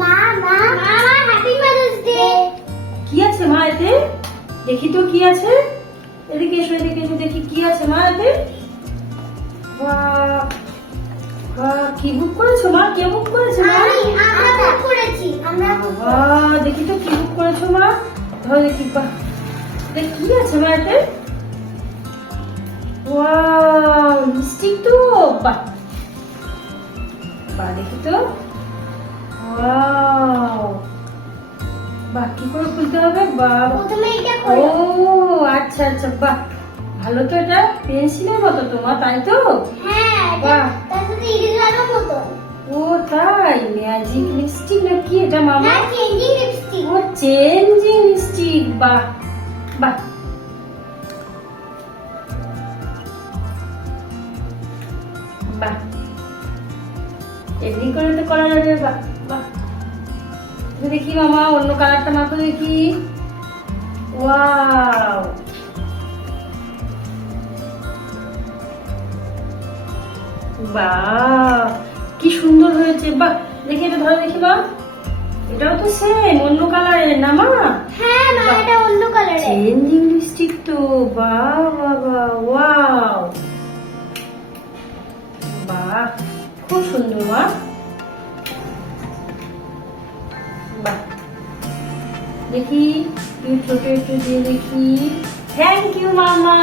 মা মামা happy mother's day কি আছে মা এতে? দেখি তো কি আছে। এদিকে এসো এদিকে এসো দেখি কি আছে মা এতে। কি বুক করেছ মা? কে বুক করেছে মা? আমরা বুক করেছি আমরা বাবা দেখি তো কি বুক করেছ মা? ধরো দেখি দেখ কি আছে মা এতে? ওয়াও লিপস্টিক তো বাহ। দেখি তো। ওয়াও বাহ কি করে খুলতে হবে? বাহ। প্রথমে এটা ও আচ্ছা আচ্ছা বাহ। ভালো তো এটা পেন্সিলের মতো তোমার তাই তো? হ্যাঁ বাহ। তার সাথে ইরিশ লাগার মতো। ও তাই? ম্যাজিক লিপস্টিক না কি এটা মামা? না চেঞ্জিং লিপস্টিক ও চেঞ্জিং লিপস্টিক বাহ বাহ। বাহ। এমনি করে তো করা যাবে বাহ বাহ। দেখি মামা অন্য কালারটা মাখো দেখি। ওয়াও। বাহ কি সুন্দর হয়েছে। বাহ দেখি এটা ধরো দেখি মা এটাও তো সেম অন্য কালারের না মা? হ্যাঁ মা এটা অন্য কালারের। চেঞ্জিং লিপস্টিক তো বাহ বাবা ওয়াও। বাহ খুব সুন্দর মা। দেখি একটু ছোট একটু দিয়ে দেখি। থ্যাংক ইউ মামা